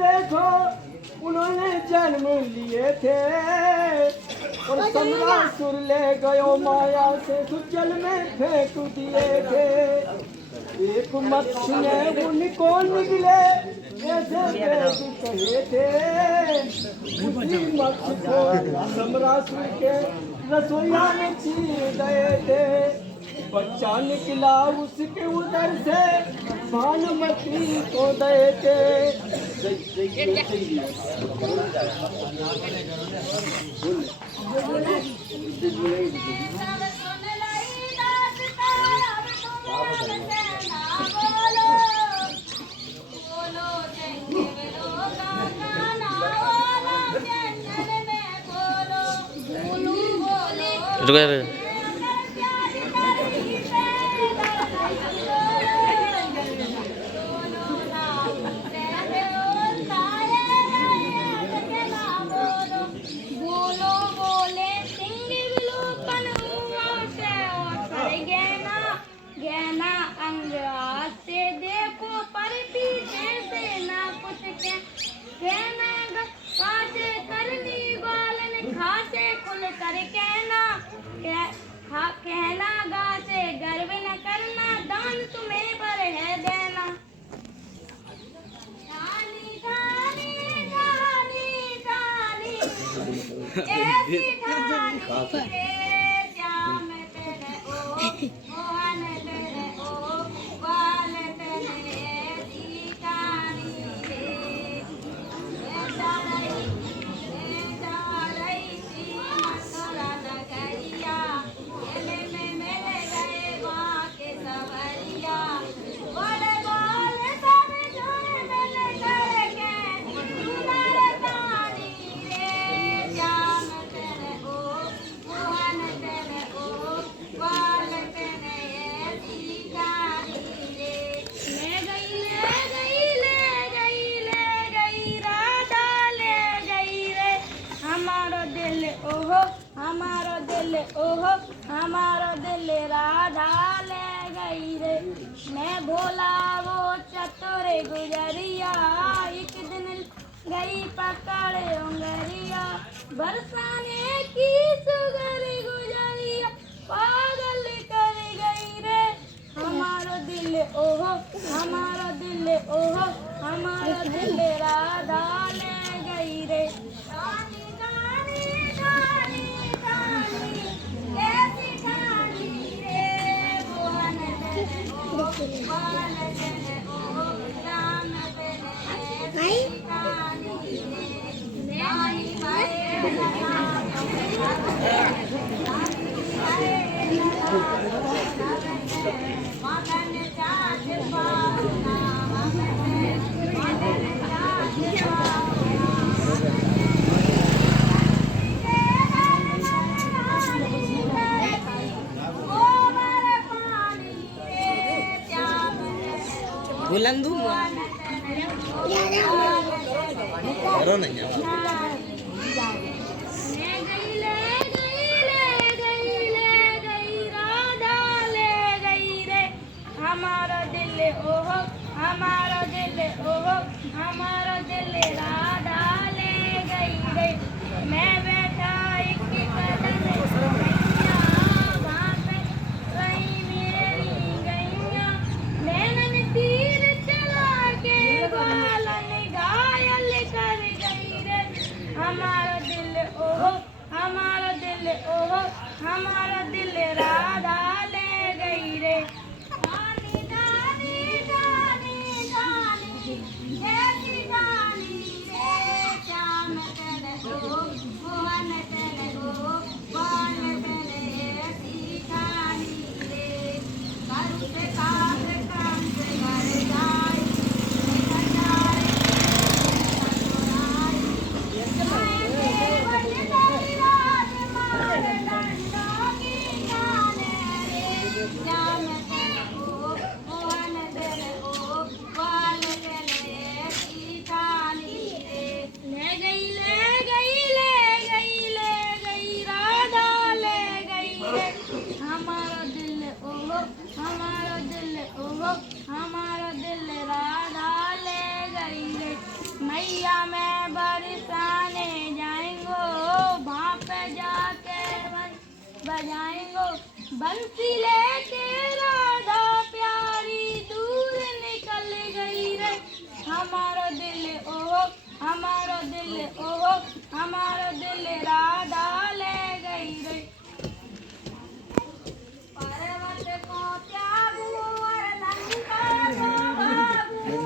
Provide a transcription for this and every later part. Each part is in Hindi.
देखो उन्होंने जन्म लिए थे और समरासुर ले गयो माया से सुजल में फेंक दिए थे। एक मत्स्य ने उनको निकले ऐसे वेद कहे थे, उसी मत्स्य को समरासुर के रसोइया ने चीर गए थे। बच्चा निकला उसके उधर से भानुमती को दे थे। कहना गासे गर्व न करना, दान तुम्हें पर है देना। जानी जानी जानी जानी ऐसी जानी रे श्याम तेरे ओ मोहन तेरे ओ बाल तेरे ऐसी जानी रे। ऐसा रही सी मथुरा नगरिया, ओहो हमारा दिल राधा ले गई रे। मैं भोला वो चतुर गुजरिया, एक दिन गई पकड़ उंगरिया, बरसाने की सुगर गुजरिया पागल कर गई रे। हमारा दिल ओहो हमारा दिल ओहो हमारा दिल राधा ले गई रे। Bulan tuh, baru nanya. ओहो हमारा दिल ओहो हमारा दिल राधा ले गई रे मैं बैठा एक कदम वहाँ पे कहीं मेरी गैया नैनन तीर चला के बालन घायल कर गई रे हमारा दिल ओहो हमारा दिल ओहो हमारा दिल राधा ले गई रे जानी जानी जानी जानी कैसी जानी रे श्याम तेरे ओ मोहन तेरे ओ कौन तेरे ऐसी जानी रे कर से काट काम से कर जाए कर जाए हमारा दिल राधा ले गई रे मैया मैं बरसाने जाएंगो वहाँ पे जाके बजाएंगो बंसी लेके राधा प्यारी दूर निकल गई रे हमारा दिल ओहो हमारा दिल ओहो हमारा दिल राधा ले गई रे पर्वत को त्यागू और लंका को भागू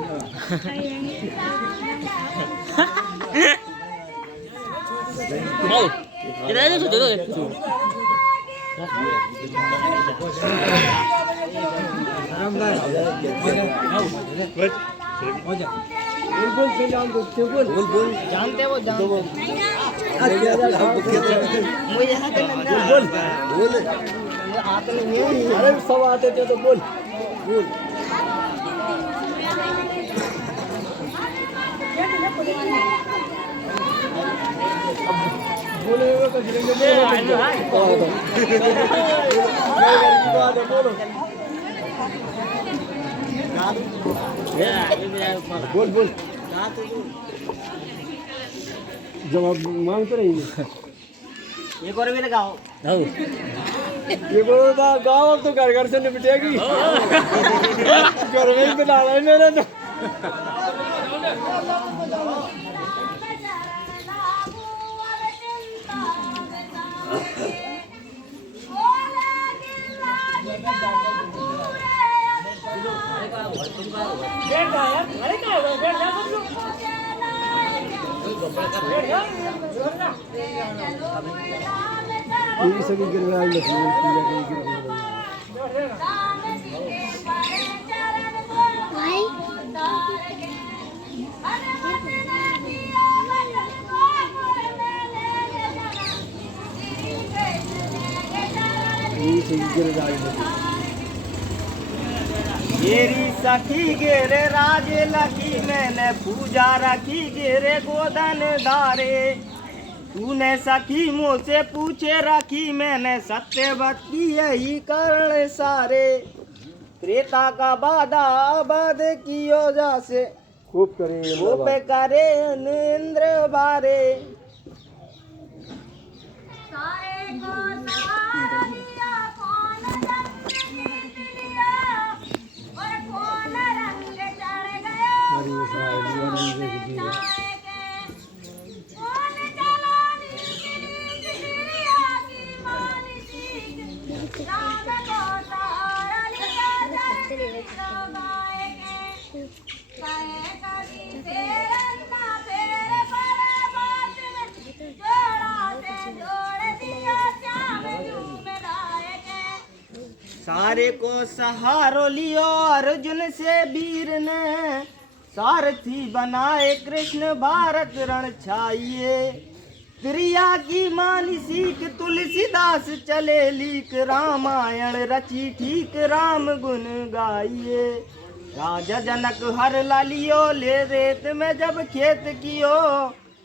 Mau, kita aja sudah tuh. बुलबुल जानते वो जानते वो। मुझे बोल अरे सब आते थे तो बोल बोल बोलेगा तो गिरेंगे बोल बोल जवाब मांग तो नहीं ये कर भी लगाओ। हाँ। ये बोलो ना गाँव अब तो घर घर से निपटेगी घर में ही बना रहा है मेरा तो ये सभी गिरवाई लगी मेरी सखी गेरे राजे लखी मैंने पूजा रखी गेरे गोदन धारे तूने सखी मुझसे पूछे रखी मैंने सत्यवती यही करण सारे त्रेता का बाधा बद कियो जासे खूब करे खूब करे इंद्र बारे सारे को सहारा दिया कौन जन्म जीत लिया और कौन रंग चढ़ गया कौन जलानी चिड़िया की मानी सीख राम को सहारा लिया जन्म गाए के कहे कभी फेरन का फेर पर बात में जोड़ा से जोड़ दिया श्याम झूम लाए के सारे को सहारो लियो अर्जुन से वीर ने सारथी बनाए कृष्ण भारत रण छाइए प्रिया की मानी सीख तुलसीदास चले लीक रामायण रची ठीक राम गुण गाइए राजा जनक हर लालियो ले रेत में जब खेत कियो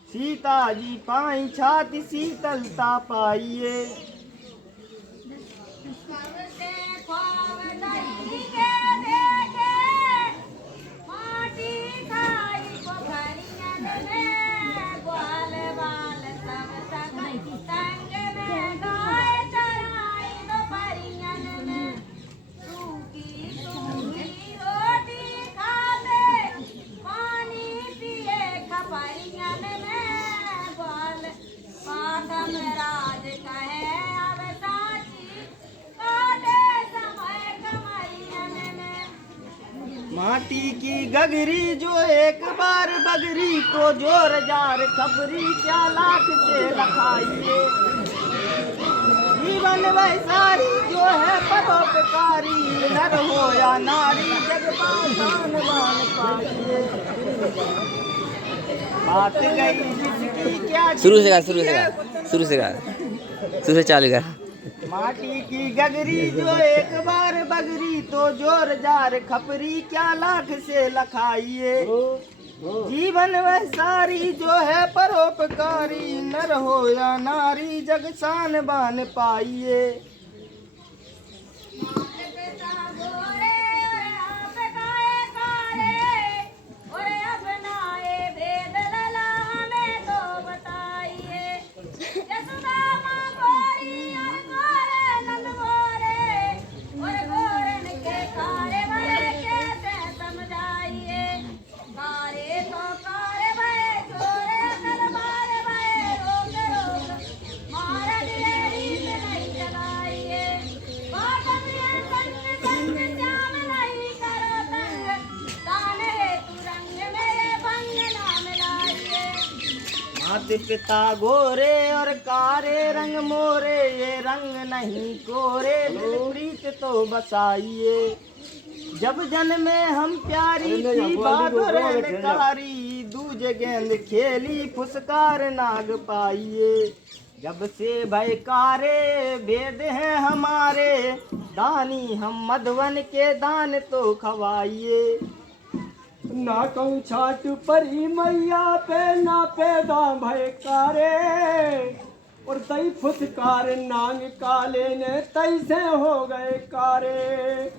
सीता जी पाई छाती शीतलता पाइए सबसे ख्वाब नहीं के देखे माटी की गगरी जो एक बार बगरी तो जोर जार खबरी क्या लाख से लखाइए। जीवन वैसारी जो है परोपकारी नर हो या नारी जग पासान बान पाइए। बात गई जिसकी क्या शुरू से चालू कर। माटी की गगरी जो एक बार बगरी तो जोर जार खपरी क्या लाख से लखाइए। जीवन वह सारी जो है परोपकारी नर हो या नारी जग शान बान पाइए। मात पिता गोरे और कारे रंग मोरे ये रंग नहीं कोरे दिल प्रीत तो बसाइए। जब जन्मे हम प्यारी थी बहादुर कारी दूजे गेंद खेली फुसकार नाग पाइए। जब से भयकारे भेद हैं हमारे दानी हम मधुवन के दान तो खवाइए। ना कहूँ छाट परी मैया पे ना पैदा भयकारे और तई फुसकार नांग काले ने तई से हो गए कारे।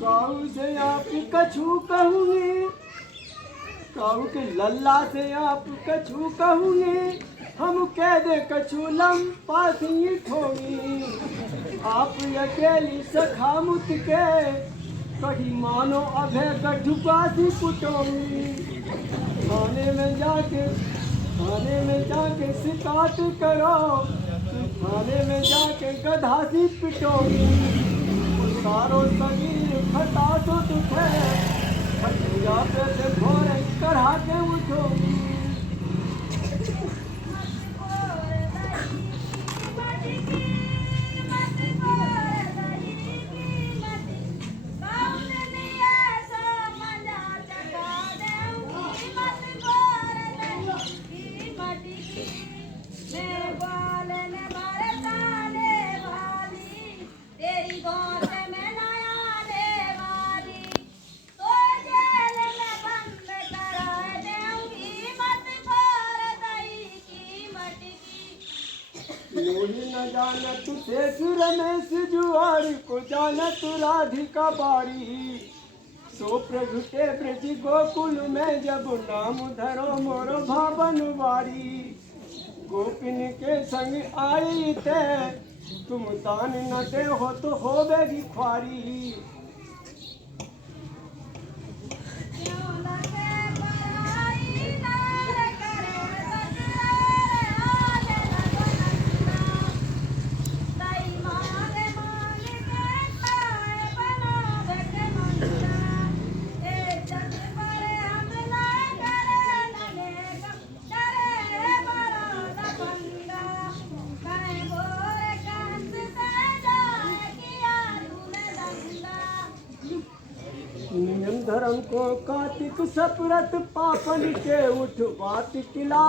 काऊ से आप कछू कहूँगी, काऊ के लल्ला से आप कछू कहूँगी, हम कह दे कछू लंपा सी ठोगी। आप अकेली सखा मुत के कहीं मानो अभय गठुपा सी कुटोगी। थाने में जाके शिकायत करो, थाने में जाके गधा सी पिटोगी। सारो समीर खटा तो दुखे भटिया पे से भोरे कढ़ा के उठोगी। न जानत शेष रमेश जुआरी को जानत राधिका बारी। सो प्रभु के ब्रज गोकुल में जब नाम धरो मोर भावन वारी। गोपिन के संग आई थे तुम दान न दे हो तो होवेगी ख्वारी। नियम धर्म को कार्तिक सपरत पापन के उठवात किला।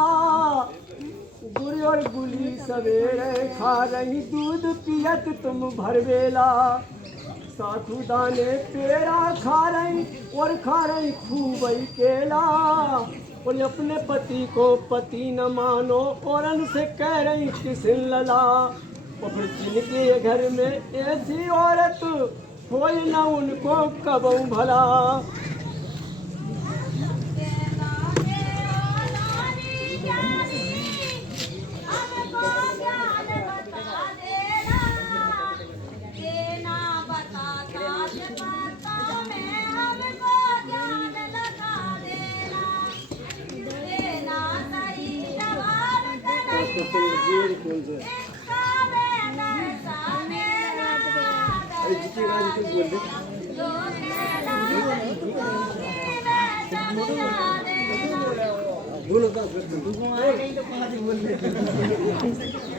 गुड़ और गुली सवेरे खा रही दूध पियत तुम भरवेला। साधु दाने पेड़ा खा रही और खा रही खूब केला। और अपने पति को पति न मानो और से कह रही किसिन लला। और फिर जिनके घर में ऐसी औरत होए न उनको कबहू भला।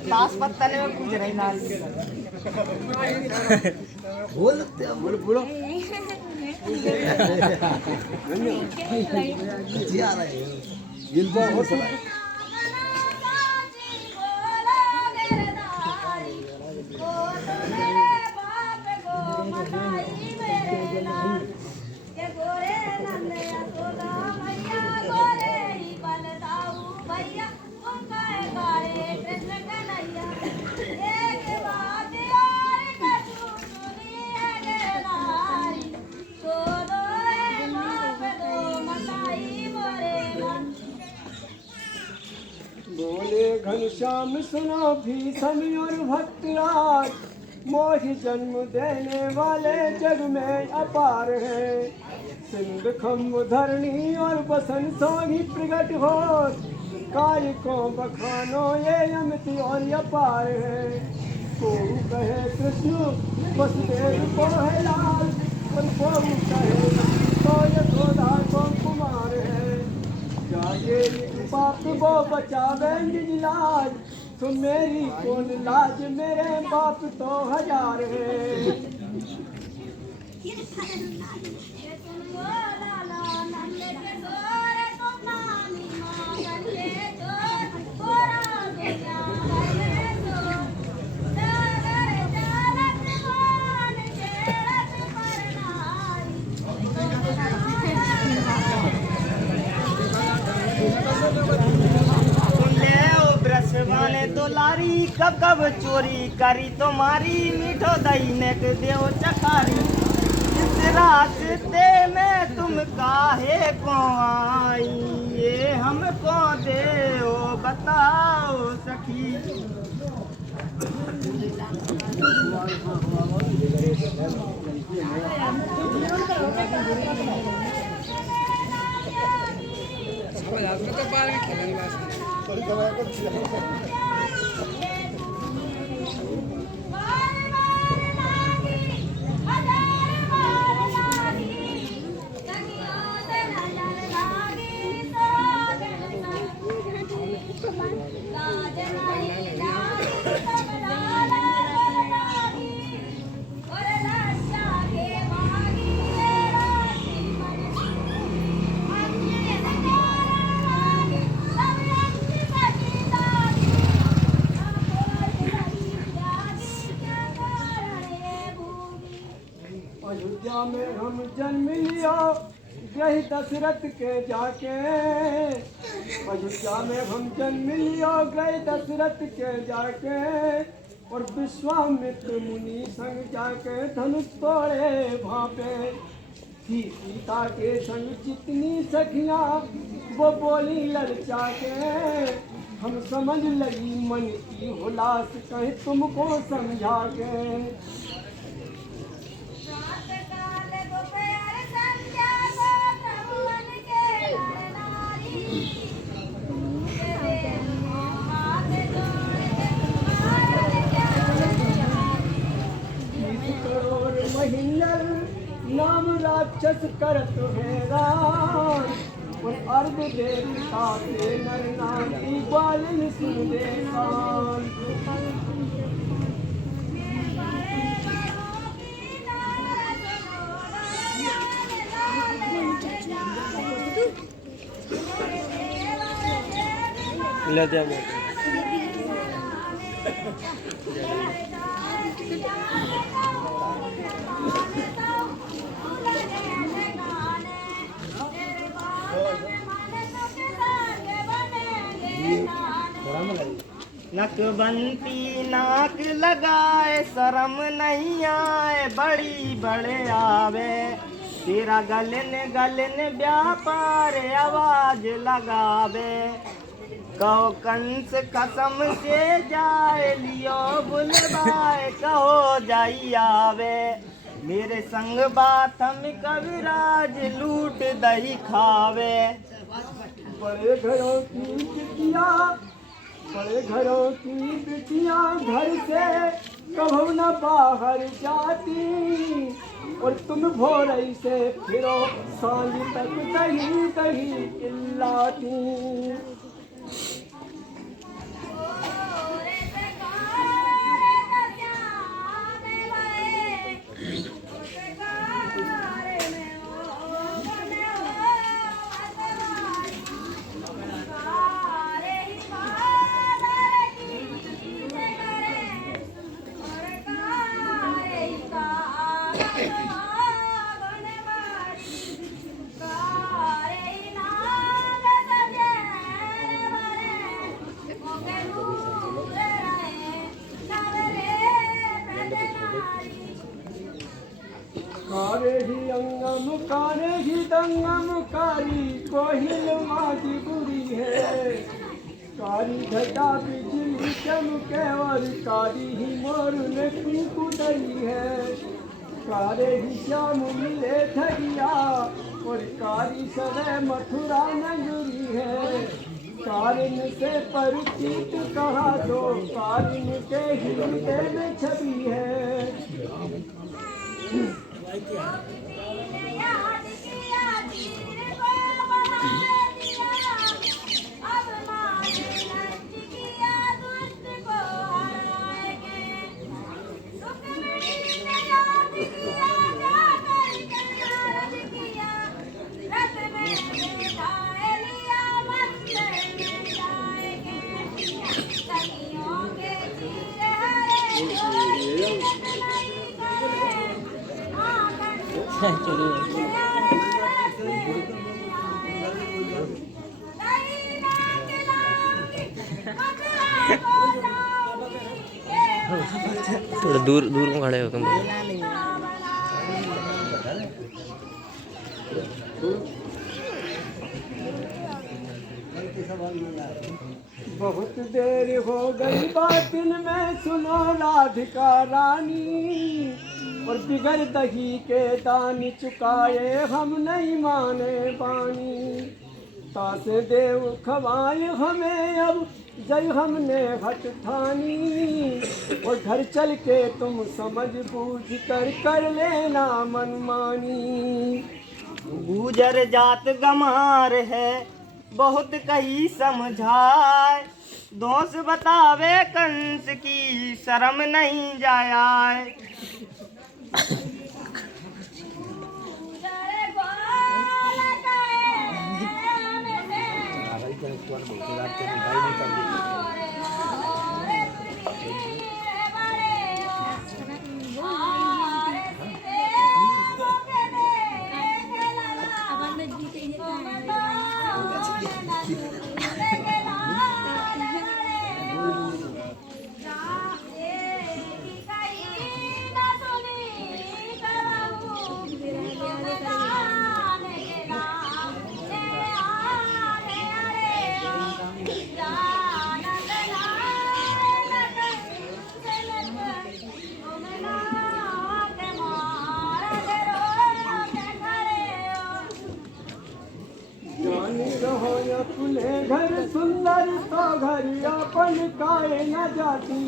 लास्ट पत्ता ले पूछ रही नाल बोलते बोलो बोलो जी आ रहा है ये बहुत बोले घनश्याम सुनो भीषण और भक्तराज, मोहि जन्म देने वाले जग में अपार है। सिंध खम्ब धरणी और बसन सोही प्रगट हो, काय को बखानो ये अमित और अपार है। को कहे कृष्ण वसुदेव को है लाल, और को कहे तो यशोदा को कुमार है। जागे बाप वो बचावे निज लाज, तो मेरी कौन लाज, मेरे बाप तो हजार है। तो लारी कब कब चोरी करी तुम्हारी, मीठो दही ने देव चकारी। इस रास्ते में तुम काहे को आई, ये हमको दे बताओ सखी। अयोध्या में हम जन्म लिया गए दशरथ के जाके, अयोध्या में हम जन्म लिया गए दशरथ के जाके, और विश्वामित्र मुनि संग जाके धनुष तोड़े भापे। थी सीता के संग जितनी सखियां वो बोली ललचा के, हम समझ लगी मन की हुलास कहे तुमको समझा के। नाम राक्षस करत हैरान, और अर्ध देवता के नर नारी ग्वालिन सुन देसान। नकबंती नाक लगाए शर्म नहीं आए बड़ी बड़े आवे तेरा गलन गलन व्यापार आवाज लगावे कहो कंस कसम से जाए लियो बुलवाए कहो जाई आवे मेरे संग बात हम कविराज लूट दही खावे बड़े घरों की बिटियां घर से कभू न बाहर जाती और तुम भोरई से फिरो सांझ तक दही दही चिल्लाती कारे ही दंगम कारी कोहिल माजी बुरी है कारी घटा बिजली चमके और कारी ही मोर ने कुकुदई है कारे ही श्याम मिले ठगिया और कारी सवे मथुरा नगरी है कारिन से परिचित कहा दो कारिन के हृदय में छवि है याद किया तीर को बढ़ा दिया अब मार नच किया दुष्ट को हराएंगे रुक्मिणी ने याद किया जाकर याद किया रथ में बिठाए लिया मंदिर में जाएंगे सखियों के तीर हरे नहीं करे थोड़ा दूर दूर में खड़े हो तुम बहुत देर हो गई बातिन में सुनो राधिका रानी और बिगड़ दही के दानी चुकाए हम नहीं माने बानी तास देव खवाए हमें अब जय हमने हट ठानी और घर चल के तुम समझ बूझ कर लेना मनमानी गुजर जात गमार है बहुत कही समझाए दोष बतावे कंस की शर्म नहीं जाए अपने घर सुंदर तो घर अपन काए न जाती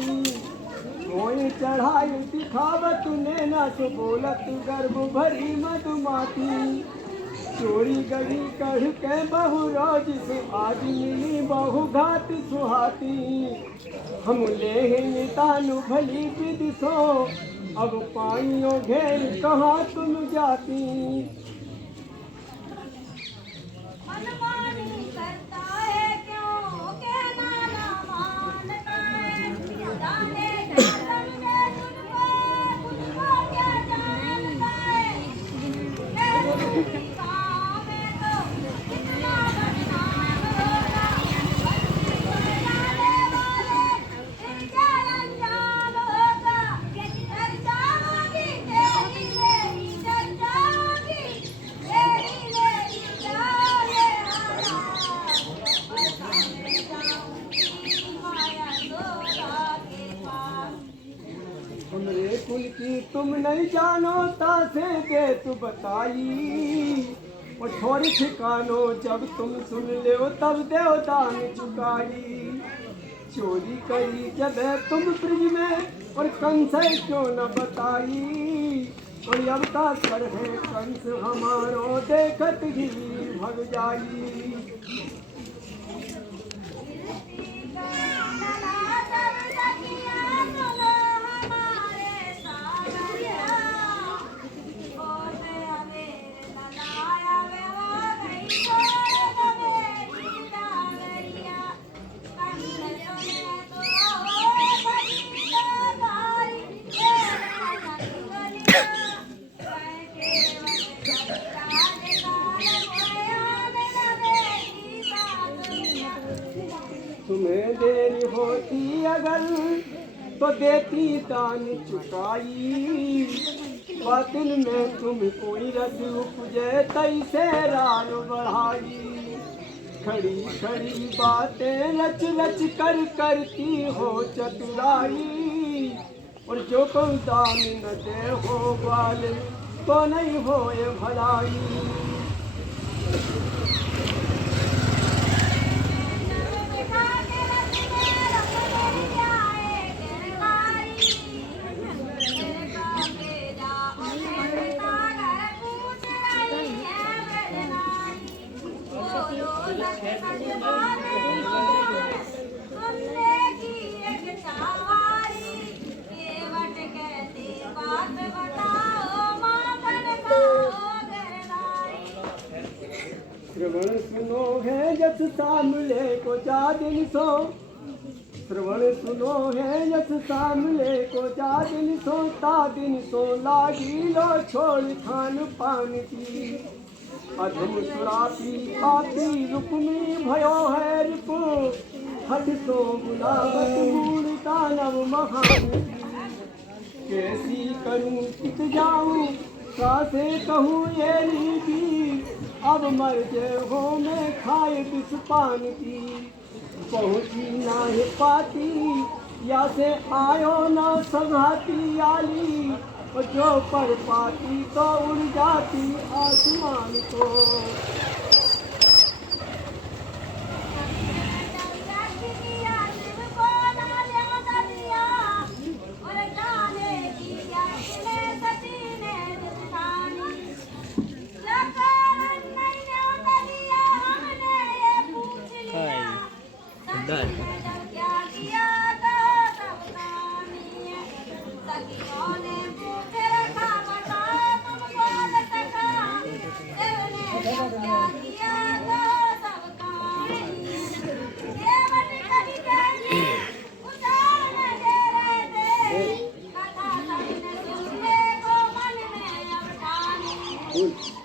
कोई चढ़ाई दिखावत ने न तो बोलत गर्भ भरी मधुमाती चोरी गली कढ़ के बहु रोज से आज मिली बहु घात सुहाती हम ले तानु भली विदिशो अब पाइयों घेर कहाँ तुम जाती मनमानी करता है क्यों कहना ना मानता है जाने समझे तुझको क्या जानता है तेरी गाँव में तो कितना बदनाम होगा जाने वाले नहीं जानो तासे दे तू बताई, और थोड़ी ठिकानो जब तुम सुन ले तब देव दान चुकाई। चोरी करी जब तुम ब्रिज में और कंस क्यों न बताई, और अब का कर है कंस हमारो देखत ही भग जाई। तुम्हें देरी होती अगर तो देती दान चुकाई, बातिल में तुम कोई रस उपजे तैसे रान बढ़ाई। खड़ी खड़ी बातें रच रच कर करती हो चतुराई, और जो कोई दान न दे हो वाले तो नहीं हो ये भलाई। श्रवण सुनो है जस सामले को जा दिन सो, श्रवण सुनो है जस सामले को जा दिन सो, ता दिन सो लागी लो छोड़ खान पान की। अधम सुरापी पापी रुक्मी भयो है रिपु, हट सो बुलावत मूल दानव महान की। कैसी करूं कित जाऊं कासे कहूँ ये रीति, अब मर जे हो मैं खाए बिस पान की। पहुँची ना है पाती या से आयो ना संघाती आली, और जो पर पाती तो उड़ जाती आसमान को।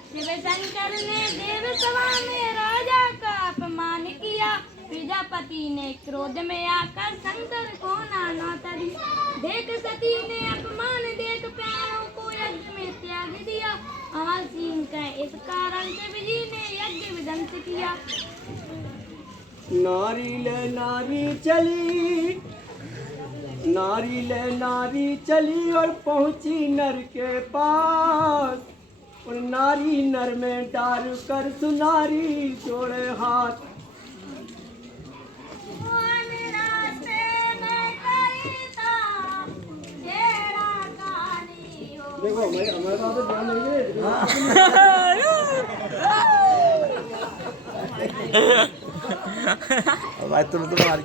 शिवशंकर ने देव सभा में राजा का अपमान किया, प्रजापति ने क्रोध में आकर शंकर को नाना दिया। देख सती ने अपमान देख प्यारों को यज्ञ में त्याग दिया, अमर सिंह का इस कारण शिव जी ने यज्ञ विध्वंस किया। नारी ले नारी चली, नारी ले नारी चली और पहुंची नर के पास, और नारी नर में डाल कर सुनारी जोड़े हाथ। देखो हमारे पास तो ध्यान नहीं अब आज तुम मार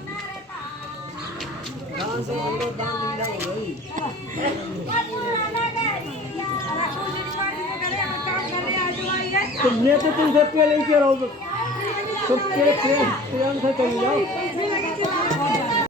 तुमने तो तुमसे पहले ही कह रहा हूँ, तुम प्रेम से चली जाओ।